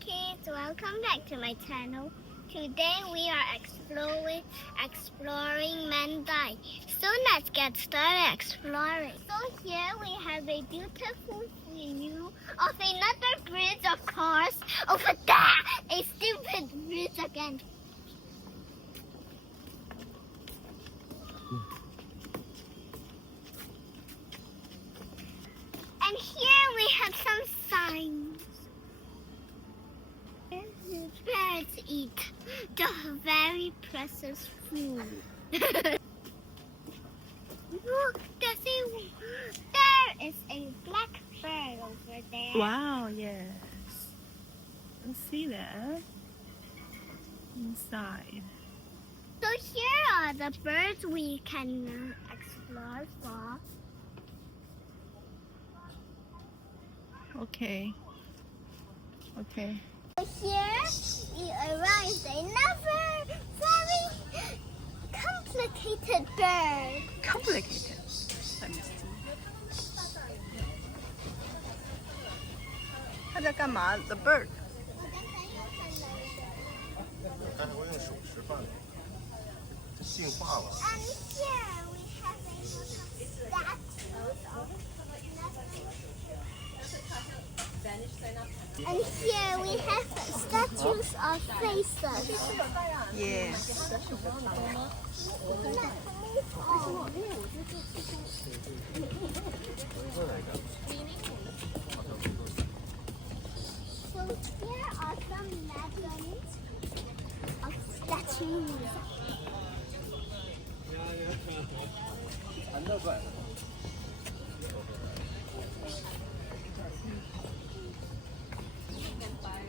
kids, welcome back to my channel. Today we are exploring Mandai. So let's get started exploring. So here we have a beautiful view of another bridge, of course. Over there, a stupid bridge again. And here we have some signs. Birds eat the very precious food. Look, there is a black bird over there. Wow, yes. Let's see that inside. So here are the birds we can explore for. Okay. Here we arrived at another very complicated bird. Complicated. Let me see. 它在干嘛 ？The bird. 刚才我用手吃饭了，这进化了。 And here we have a And here we have statues of faces. Yes. So here are some legends of statues.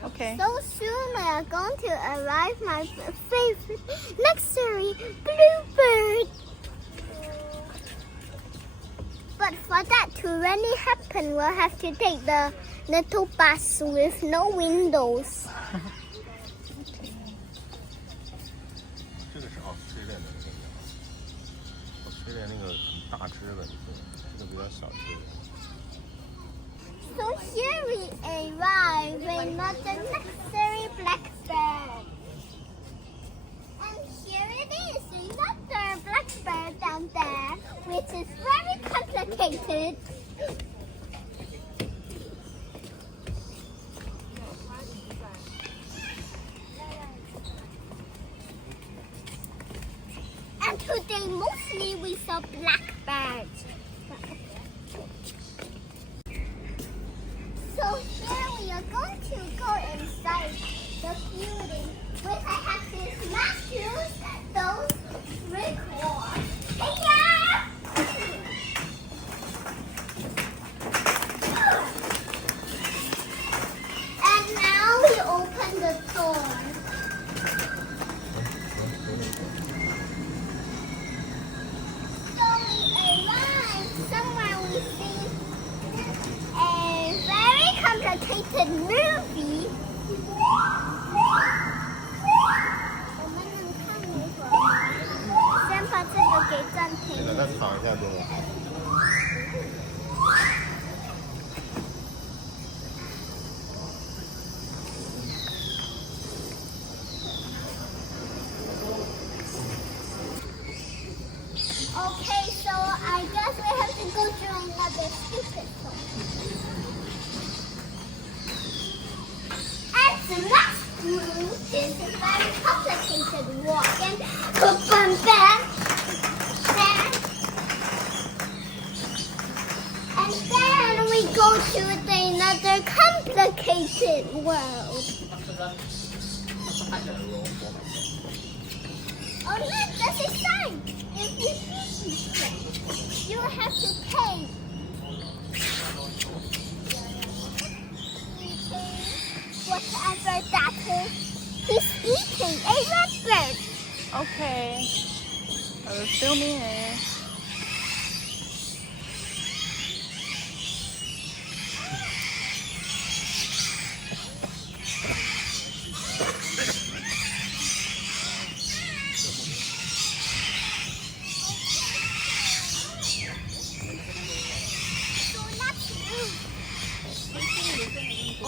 Okay. So soon we are going to arrive my favorite luxury bluebird. But for that to really happen, we'll have to take the little bus with no windows. 这个是奥斯特利亚的那个，奥斯特利亚那个很大只的，这个比较小只的。 So here we arrive with another luxury blackbird. And here it is, another blackbird down there, which is very complicated. And today mostly we saw blackbirds. So here we are going to go inside the building, which I have to smash those brick walls. And now we open the door. So we arrived somewhere we see a very complicated movie. 我们能看一会儿吗？先把这个给暂停。给它躺一下对吗？ Okay, so I guess we have to go through another stupid one. And the next room is a very complicated walk and then we go to another complicated world. Oh look, there's a sign. If you see you have to pay. Whatever that is, he's eating a red bird. Okay. We're filming it. So let's move. On. 嗯。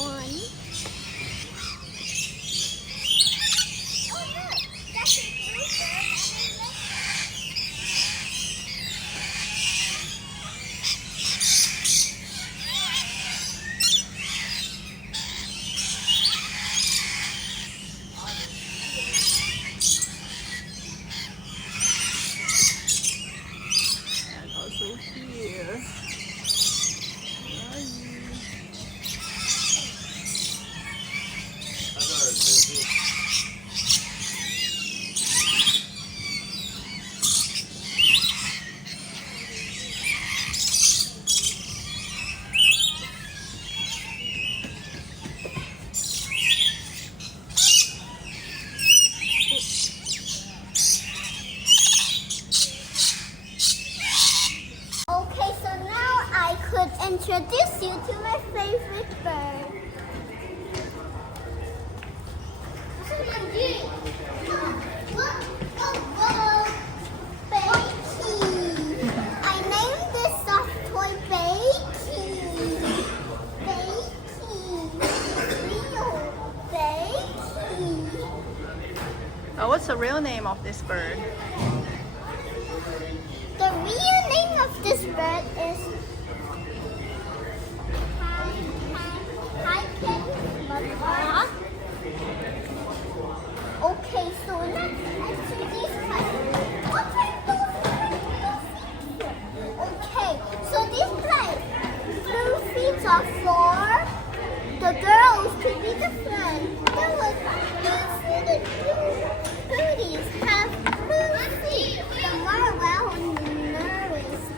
What's the real name of this bird? The real name of this bird is Okay, so let's answer these questions. What are those feet? Okay, so these blue feet are for the girls to be the front. The birdies have blue feet. The more well-nourished.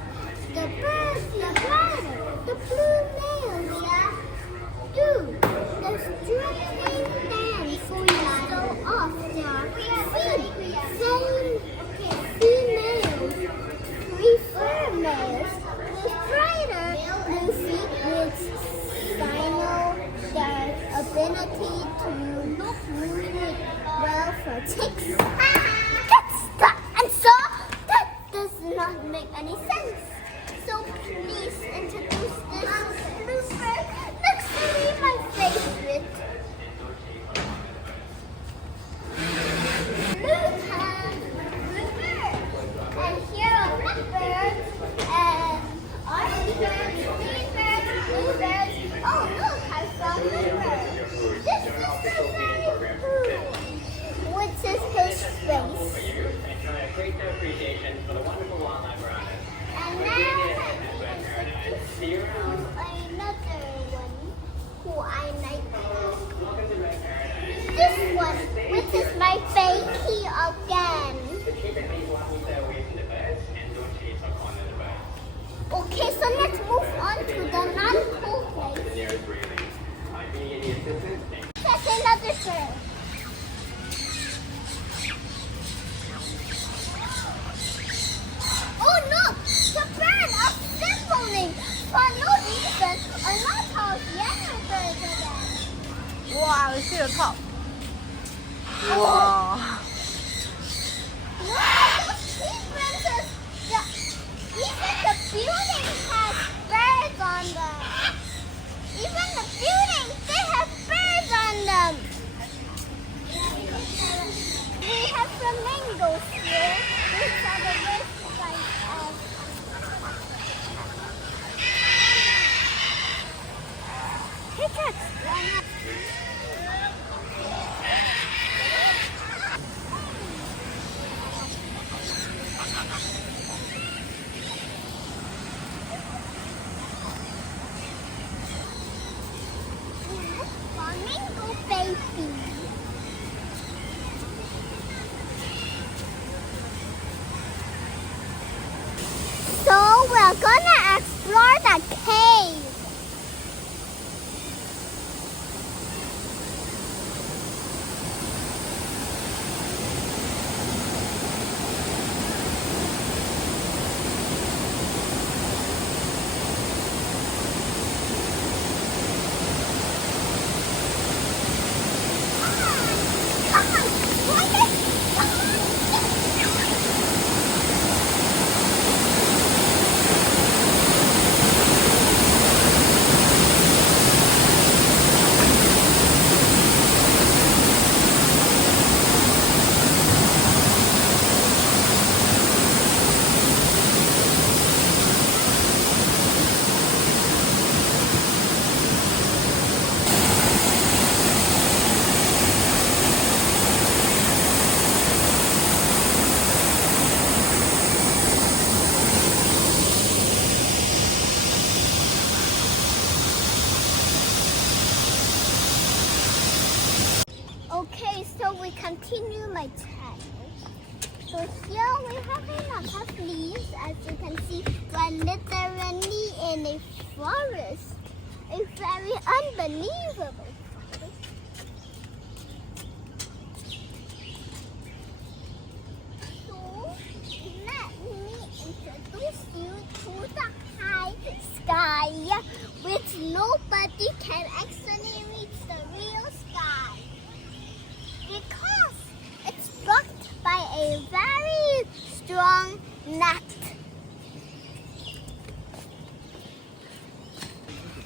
The birds, the bladder, the blue males, do the straight dance so off their feet. Females prefer males with brighter blue feet which signal their ability to look really well for chicks. That's the answer. That does not make any sense. So please introduce this blue bird. Looks really my favorite. Blue bird. And here are blackbirds and orange birds, green birds, blue birds. Oh look, I found blue bird. This is so very cool. Which is his face. Great appreciation for the wonderful wildlife around us. And now another one who I like. This one, which is my baby again. Okay, so let's move on to the non-cool place. That's another bird. Oh look, the bird are symboling for no reason. A lot of yellow birds are there. Wow, you see the top. Wow. Wow, those differences. Even the building has birds on them. Even the buildings, they have birds on them. We have flamingos here. These are the birds like Pickets. Flamingo baby. So we're gonna explore the cave. Okay, so we continue my channel. So here we have enough of leaves, as you can see, we're literally in a forest. A very unbelievable forest. So let me introduce you to the high sky, which nobody can actually reach the real sky. Because it's blocked by a very strong net.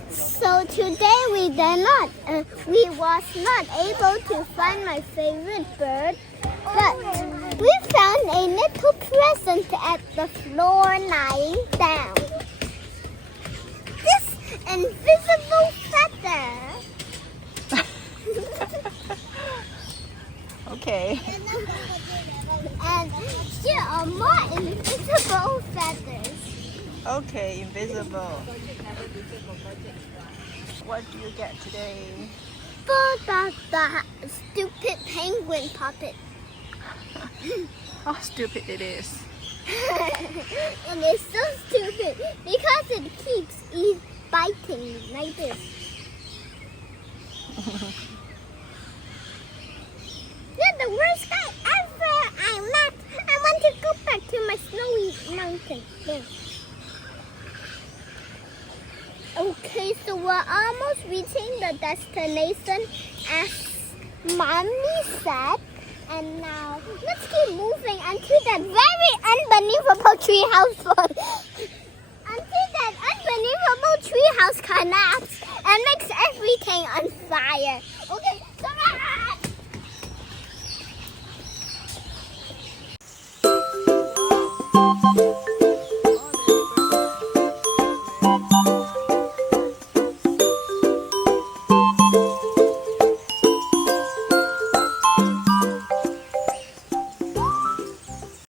So today we was not able to find my favorite bird. But we found a little present at the floor lying down. This invisible feather. Okay. And here are more invisible feathers. Okay, invisible. What do you get today? The stupid penguin puppet. How stupid it is. And it's so stupid because it keeps biting like this. You're the worst guy ever. I'm not. I want to go back to my snowy mountain. There. Okay, so we're almost reaching the destination as Mommy said. And now let's keep moving until that very unbelievable treehouse until that unbelievable treehouse collapses and makes everything on fire. Okay.